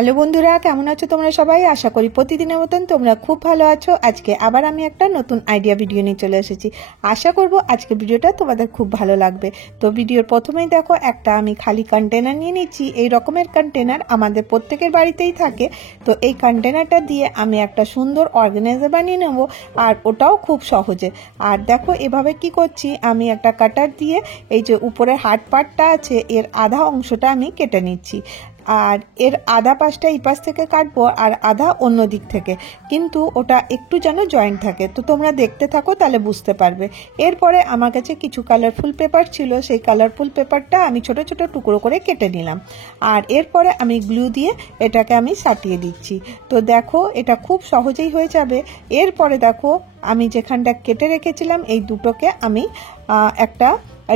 Hello বন্ধুরা, কেমন আছো তোমরা সবাই? আশা করি প্রতিদিনের মতন তোমরা খুব ভালো আছো। আজকে আবার আমি একটা নতুন আইডিয়া ভিডিও নিয়ে চলে এসেছি। আশা করব আজকে ভিডিওটা তোমাদের খুব ভালো লাগবে। তো ভিডিওর প্রথমেই দেখো একটা আমি খালি কন্টেনার নিয়ে নিচ্ছি। এই রকমের কন্টেনার আমাদের প্রত্যেকের বাড়িতেই থাকে। তো এই কন্টেনারটা দিয়ে আমি একটা সুন্দর অর্গানাইজার বানিয়ে নেব, আর ওটাও খুব সহজে। আর দেখো এভাবে কি করছি, আমি একটা কাটার দিয়ে এই যে উপরের হার্ড পার্টটা আছে এর আধা অংশটা আমি কেটে নিচ্ছি। আর এর আধা পাশটা এই পাশ থেকে কাটবো আর আধা অন্য দিক থেকে, কিন্তু ওটা একটু যেন জয়েন্ট থাকে। তো তোমরা দেখতে থাকো, তাহলে বুঝতে পারবে। এরপরে আমার কাছে কিছু কালারফুল পেপার ছিল, সেই কালারফুল পেপারটা আমি ছোট ছোট টুকরো করে কেটে নিলাম। আর এরপরে আমি গ্লু দিয়ে এটাকে আমি সাটিয়ে দিচ্ছি। তো দেখো এটা খুব সহজেই হয়ে যাবে। এরপরে দেখো আমি যেখানটা কেটে রেখেছিলাম এই দুটোকে আমি একটা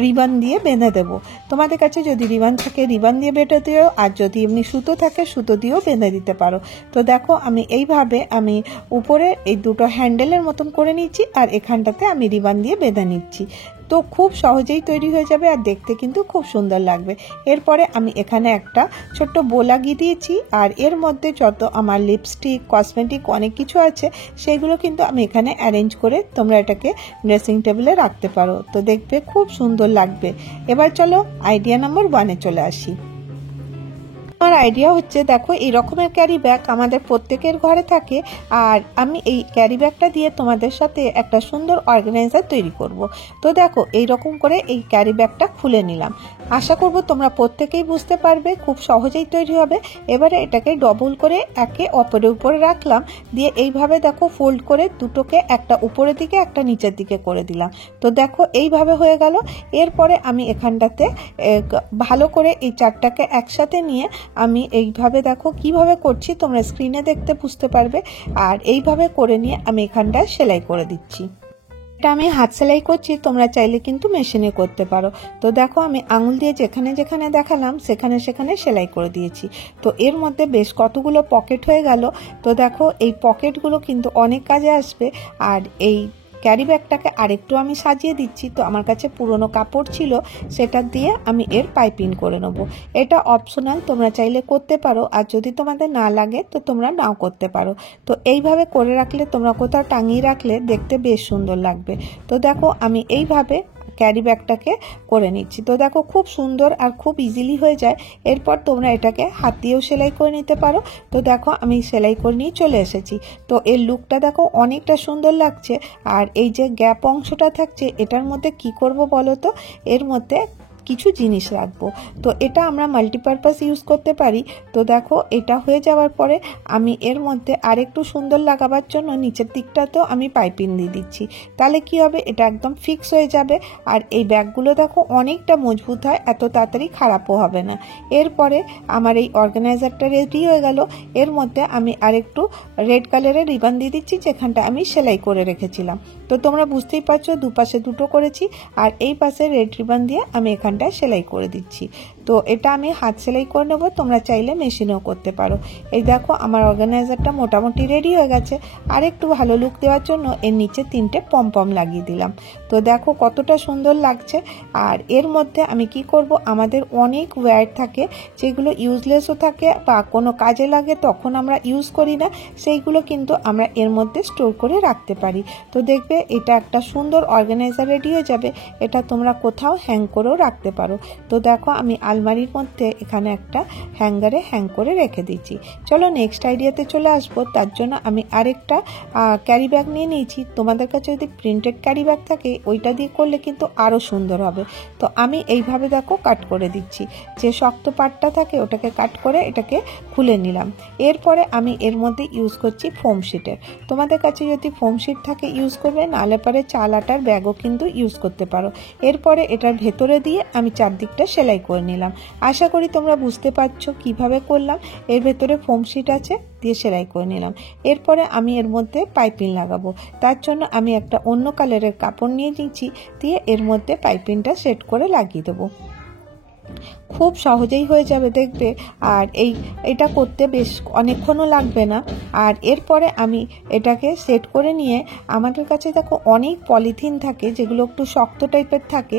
রিবন দিয়ে বেঁধে দেব। তোমাদের কাছে যদি রিবন থাকে রিবন দিয়ে বেঁধে দিও, আর যদি এমনি সুতো থাকে সুতো দিয়েও বেঁধে দিতে পারো। তো দেখো আমি এইভাবে আমি উপরে এই দুটো হ্যান্ডেলের মতন করে নিচ্ছি, আর এখানটাতে আমি রিবন দিয়ে বেঁধে নিচ্ছি। তো খুব সহজেই তৈরি হয়ে যাবে, আর দেখতে কিন্তু খুব সুন্দর লাগবে। এরপরে আমি এখানে একটা ছোট্ট বো লাগিয়ে দিয়েছি, আর এর মধ্যে যত আমার লিপস্টিক কসমেটিক অনেক কিছু আছে সেগুলো কিন্তু আমি এখানে অ্যারেঞ্জ করে তোমরা এটাকে ড্রেসিং টেবিলে রাখতে পারো। তো দেখবে খুব সুন্দর লাগবে। এবার চলো আইডিয়া নাম্বার 1-এ চলে আসি। আমার আইডিয়া হচ্ছে, দেখো এই রকমের ক্যারি ব্যাগ আমাদের প্রত্যেকের ঘরে থাকে, আর আমি এই ক্যারি ব্যাগটা দিয়ে তোমাদের সাথে একটা সুন্দর অর্গানাইজার তৈরি করব। তো দেখো এই রকম করে এই ক্যারি ব্যাগটা খুলে নিলাম। আশা করব তোমরা প্রত্যেকেই বুঝতে পারবে, খুব সহজেই তৈরি হবে। এবারে এটাকে ডবল করে একে অপরের উপরে রাখলাম, দিয়ে এইভাবে দেখো ফোল্ড করে দুটোকে একটা উপরের দিকে একটা নিচের দিকে করে দিলাম। তো দেখো এইভাবে হয়ে গেল। এরপরে আমি এখানটাতে ভালো করে এই চারটাকে একসাথে নিয়ে আমি এইভাবে দেখো কিভাবে করছি তোমরা স্ক্রিনে দেখতে বুঝতে পারবে। আর এইভাবে করে নিয়ে আমি এখানটায় সেলাই করে দিচ্ছি। এটা আমি হাত সেলাই করছি, তোমরা চাইলে কিন্তু মেশিনে করতে পারো। তো দেখো আমি আঙুল দিয়ে যেখানে যেখানে দেখালাম সেখানে সেখানে সেলাই করে দিয়েছি। তো এর মধ্যে বেশ কতগুলো পকেট হয়ে গেল। তো দেখো এই পকেটগুলো কিন্তু অনেক কাজে আসবে। আর এই ক্যারি ব্যাগটাকে আরেকটু আমি সাজিয়ে দিচ্ছি। তো আমার কাছে পুরনো কাপড় ছিল, সেটা দিয়ে আমি এর পাইপিং করে নেব। এটা অপশনাল, তোমরা চাইলে করতে পারো, আর যদি তোমাদের না লাগে তো তোমরা নাও করতে পারো। তো এইভাবে করে রাখলে তোমরা কোথাও টাঙিয়ে রাখলে দেখতে বেশ সুন্দর লাগবে। তো দেখো আমি এইভাবে ক্যারি ব্যাগটাকে করে নিচ্ছি। তো দেখো খুব সুন্দর আর খুব ইজিলি হয়ে যায়। এরপর তোমরা এটাকে হাত দিয়েও সেলাই করে নিতে পারো। তো দেখো আমি সেলাই করে নিয়ে চলে এসেছি। তো এর লুকটা দেখো অনেকটা সুন্দর লাগছে। আর এই যে গ্যাপ অংশটা থাকছে এটার মধ্যে কি করব বলো তো, এর মধ্যে কিছু জিনিস রাখবো। তো এটা আমরা মাল্টিপারপাস ইউজ করতে পারি। তো দেখো এটা হয়ে যাওয়ার পরে আমি এর মধ্যে আরেকটু সুন্দর লাগাবার জন্য নিচের দিকটা তো আমি পাইপিং দিয়ে দিচ্ছি। তাহলে কি হবে, এটা একদম ফিক্স হয়ে যাবে। আর এই ব্যাগগুলো দেখো অনেকটা মজবুত হয়, এত তাড়াতাড়ি খারাপও হবে না। এরপরে আমার এই অর্গানাইজারটা রেডি হয়ে গেল। এর মধ্যে আমি আরেকটু রেড কালারের রিবন দিয়ে দিচ্ছি, যেখানটা আমি সেলাই করে রেখেছিলাম। তো তোমরা বুঝতেই পারছো দুপাশে দুটো করেছি, আর এই পাশে রেড রিবন দিয়ে আমি এখানটায় সেলাই করে দিচ্ছি। তো এটা আমি হাত সেলাই করে নেবো, তোমরা চাইলে মেশিনেও করতে পারো। এই দেখো আমার অর্গানাইজারটা মোটামুটি রেডি হয়ে গেছে। আর একটু ভালো লুক দেওয়ার জন্য এর নিচে 3টে পম লাগিয়ে দিলাম। তো দেখো কতটা সুন্দর লাগছে। আর এর মধ্যে আমি কি করব, আমাদের অনেক ওয়্যার থাকে যেগুলো ইউজলেসও থাকে বা কোনো কাজে লাগে তখন আমরা ইউজ করি না, সেইগুলো কিন্তু আমরা এর মধ্যে স্টোর করে রাখতে পারি। তো দেখবে এটা একটা সুন্দর অর্গানাইজার রেডি হয়ে যাবে। এটা তোমরা কোথাও হ্যাং করেও রাখতে পারো। তো দেখো আমি আলমারির মধ্যে এখানে একটা হ্যাঙ্গারে হ্যাং করে রেখে দিচ্ছি। চলো নেক্সট আইডিয়াতে চলে আসবো। তার জন্য আমি আরেকটা ক্যারি ব্যাগ নিয়ে নিয়েছি। তোমাদের কাছে যদি প্রিন্টেড ক্যারি ব্যাগ থাকে ওইটা দিয়ে করলে কিন্তু আরও সুন্দর হবে। তো আমি এইভাবে দেখো কাট করে দিচ্ছি, যে শক্ত পাটটা থাকে ওটাকে কাট করে এটাকে খুলে নিলাম। এরপরে আমি এর মধ্যে ইউজ করছি ফোম শিটের। তোমাদের কাছে যদি ফোম শিট থাকে ইউজ করবে, নাহলে পরে চাল আটার ব্যাগও কিন্তু ইউজ করতে পারো। এরপরে এটার ভেতরে দিয়ে আমি চারদিকটা সেলাই করে নিলাম। আশা করি তোমরা বুঝতে পারছো কিভাবে করলাম। এর ভেতরে ফোম শিট আছে, দিয়ে সেলাই করে নিলাম। এরপরে আমি এর মধ্যে পাইপিং লাগাবো। তার জন্য আমি একটা অন্য কালারের কাপড় নিয়ে নিচ্ছি, দিয়ে এর মধ্যে পাইপিংটা সেট করে লাগিয়ে দেবো। খুব সহজেই হয়ে যাবে দেখবে। আর এটা করতে বেশ অনেকক্ষণও লাগবে না। আর এরপরে আমি এটাকে সেট করে নিয়ে, আমাদের কাছে দেখো অনেক পলিথিন থাকে যেগুলো একটু শক্ত টাইপের থাকে,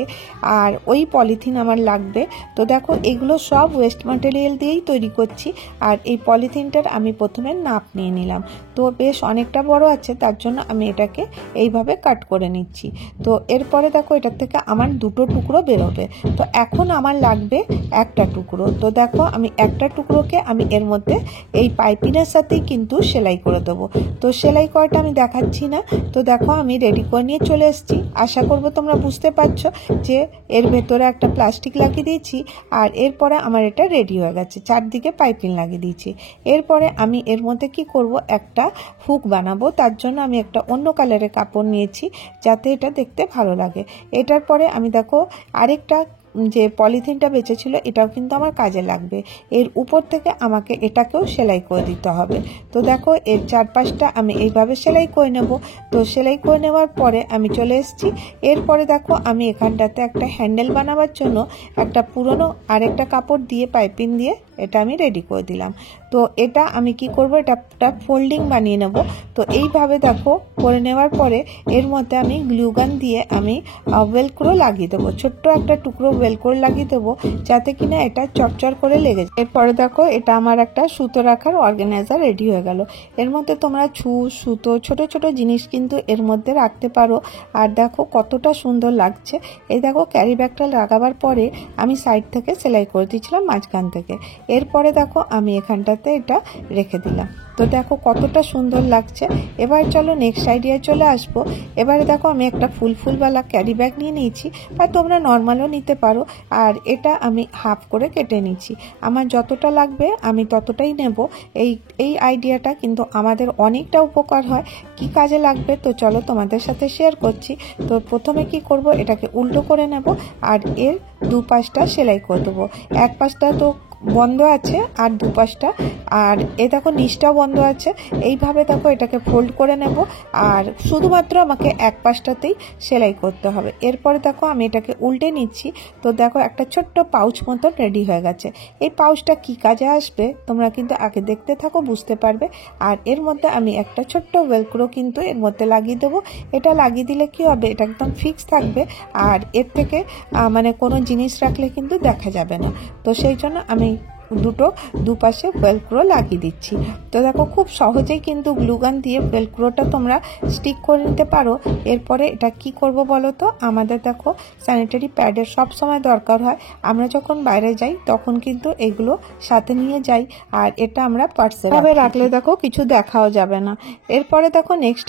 আর ওই পলিথিন আমার লাগবে। তো দেখো এগুলো সব ওয়েস্ট ম্যাটেরিয়াল দিয়েই তৈরি করছি। আর এই পলিথিনটার আমি প্রথমে নাপ নিয়ে নিলাম, তো বেশ অনেকটা বড় আছে, তার জন্য আমি এটাকে এইভাবে কাট করে নিচ্ছি। তো এরপরে দেখো এটার থেকে আমার 2টো টুকরো বেরোবে। তো এখন আমার লাগবে একটা টুকরো। তো দেখো আমি একটা টুকরোকে আমি এর মধ্যে এই পাইপিনের সাথেই কিন্তু সেলাই করে দেবো। তো সেলাই করাটা আমি দেখাচ্ছি না। তো দেখো আমি রেডি করে নিয়ে চলে এসেছি। আশা করবো তোমরা বুঝতে পারছো যে এর ভেতরে একটা প্লাস্টিক লাগিয়ে দিয়েছি, আর এরপরে আমার এটা রেডি হয়ে গেছে। চারদিকে পাইপিং লাগিয়ে দিয়েছি। এরপরে আমি এর মধ্যে কি করব, একটা হুক বানাবো। তার জন্য আমি একটা অন্য কালারের কাপড় নিয়েছি যাতে এটা দেখতে ভালো লাগে। এটার পরে আমি দেখো আরেকটা যে পলিথিনটা বেঁচেছিল, এটাও কিন্তু আমার কাজে লাগবে। এর উপর থেকে আমাকে এটাকেও সেলাই করে দিতে হবে। তো দেখো এর চারপাশটা আমি এইভাবে সেলাই করে নেব। তো সেলাই করে নেওয়ার পরে আমি চলে এসেছি। এরপরে দেখো আমি এখানটাতে একটা হ্যান্ডেল বানাবার জন্য একটা পুরনো আরেকটা কাপড় দিয়ে পাইপিং দিয়ে এটা আমি রেডি করে দিলাম। তো এটা আমি কি করব, এটা ফোল্ডিং বানিয়ে নেব। তো এইভাবে দেখো করে নেওয়ার পরে এর মধ্যে আমি গ্লু গান দিয়ে আমি ওয়েলক্রো লাগিয়ে দেবো। ছোট্ট একটা টুকরো ওয়েলক্রো লাগিয়ে দেবো যাতে কিনা এটা চকচক করে লেগে যায়। এরপরে দেখো এটা আমার একটা সুতো রাখার অর্গানাইজার রেডি হয়ে গেল। এর মধ্যে তোমরা সুতো ছোট ছোট জিনিস কিন্তু এর মধ্যে রাখতে পারো। আর দেখো কতটা সুন্দর লাগছে। এই দেখো ক্যারি ব্যাগটা লাগাবার পরে আমি সাইড থেকে সেলাই করে দিয়েছিলাম মাঝখান থেকে। এরপরে দেখো আমি এখানটাতে এটা রেখে দিলাম। তো দেখো কতটা সুন্দর লাগছে। এবার চলো নেক্সট আইডিয়ায় চলে আসবো। এবারে দেখো আমি একটা ফুলওয়ালা ক্যারি ব্যাগ নিয়ে নিয়েছি, বা তোমরা নর্মালও নিতে পারো। আর এটা আমি হাফ করে কেটে নিচ্ছি। আমার যতটা লাগবে আমি ততটাই নেব। এই আইডিয়াটা কিন্তু আমাদের অনেকটা উপকার হয়। কি কাজে লাগবে তো চলো তোমাদের সাথে শেয়ার করছি। তো প্রথমে কি করব, এটাকে উল্টো করে নেব আর এর দুপাশটা সেলাই করে দেবো। এক পাশটা তো বন্ধ আছে আর দুপাশটা, আর দেখো নিচটাও বন্ধ আছে। এইভাবে দেখো এটাকে ফোল্ড করে নেব, আর শুধুমাত্র আমাকে এক পাশটাতেই সেলাই করতে হবে। এরপরে দেখো আমি এটাকে উল্টে নিচ্ছি। তো দেখো একটা ছোট্ট পাউচ মতো রেডি হয়ে গেছে। এই পাউচটা কি কাজে আসবে তোমরা কিন্তু আগে দেখতে থাকো, বুঝতে পারবে। আর এর মধ্যে আমি একটা ছোট্ট ওয়েলক্রো কিন্তু এর মধ্যে লাগিয়ে দেবো। এটা লাগিয়ে দিলে কি হবে, এটা একদম ফিক্স থাকবে, আর এর থেকে মানে কোনো জিনিস রাখলে কিন্তু দেখা যাবে না। তো সেই জন্য আমি দুপাশে ওয়েলক্রো লাগিয়ে দিচ্ছি। তো দেখো খুব সহজেই কিন্তু গ্লুগান দিয়ে ওয়েলক্রোটা তোমরা স্টিক করে নিতে পারো। এরপরে এটা কি করব বলো তো, আমাদের দেখো স্যানিটারি প্যাডের সব সময় দরকার হয়। আমরা যখন বাইরে যাই তখন কিন্তু এগুলো সাথে নিয়ে যাই, আর এটা আমরা পার্সে রাখলে দেখো কিছু দেখাও যাবে না। এরপরে দেখো নেক্সট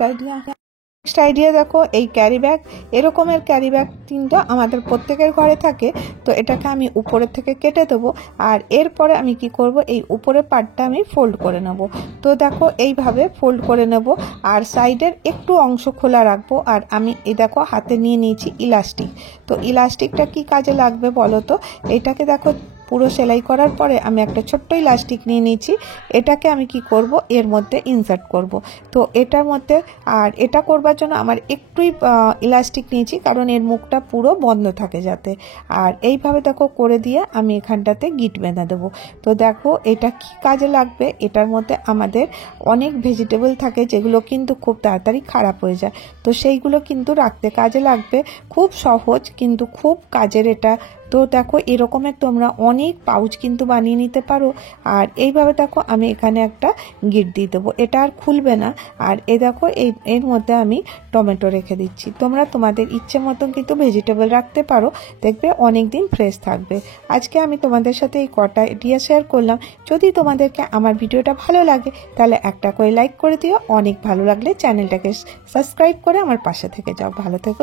আইডিয়া দেখো এই ক্যারি ব্যাগ, এরকমের ক্যারি ব্যাগ 3টা আমাদের প্রত্যেকের ঘরে থাকে। তো এটাকে আমি উপরের থেকে কেটে দেবো, আর এরপরে আমি কি করব, এই উপরের পার্টটা আমি ফোল্ড করে নেব। তো দেখো এইভাবে ফোল্ড করে নেব, আর সাইডের একটু অংশ খোলা রাখবো। আর আমি এই দেখো হাতে নিয়ে নিয়েছি ইলাস্টিক। তো ইলাস্টিকটা কি কাজে লাগবে বলো তো, এটাকে দেখো পুরো সেলাই করার পরে আমি একটা ছোট্ট ইলাস্টিক নিয়ে নিয়েছি। এটাকে আমি কি করব, এর মধ্যে ইনসার্ট করব। তো এটার মধ্যে, আর এটা করবার জন্য আমার একটুই ইলাস্টিক নিয়েছি, কারণ এর মুখটা পুরো বন্ধ থাকে যাতে। আর এইভাবে দেখো করে দিয়ে আমি এখানটাতে গিট বেঁধে দেবো। তো দেখো এটা কি কাজে লাগবে, এটার মধ্যে আমাদের অনেক ভেজিটেবল থাকে যেগুলো কিন্তু খুব তাড়াতাড়ি খারাপ হয়ে যায়। তো সেইগুলো কিন্তু রাখতে কাজে লাগবে। খুব সহজ কিন্তু খুব কাজের এটা। তো দেখো এরকমের তোমরা অনেক পাউচ কিন্তু বানিয়ে নিতে পারো। আর এইভাবে দেখো আমি এখানে একটা গিট দিয়ে দেবো, এটা আর খুলবে না। আর দেখো এর মধ্যে আমি টমেটো রেখে দিচ্ছি। তোমরা তোমাদের ইচ্ছে মতন কিন্তু ভেজিটেবল রাখতে পারো, দেখবে অনেক দিন ফ্রেশ থাকবে। আজকে আমি তোমাদের সাথে এই কটা আইডিয়া শেয়ার করলাম। যদি তোমাদেরকে আমার ভিডিওটা ভালো লাগে তাহলে একটা করে লাইক করে দিও। অনেক ভালো লাগলে চ্যানেলটাকে সাবস্ক্রাইব করে আমার পাশে থেকে যাও। ভালো থেকো।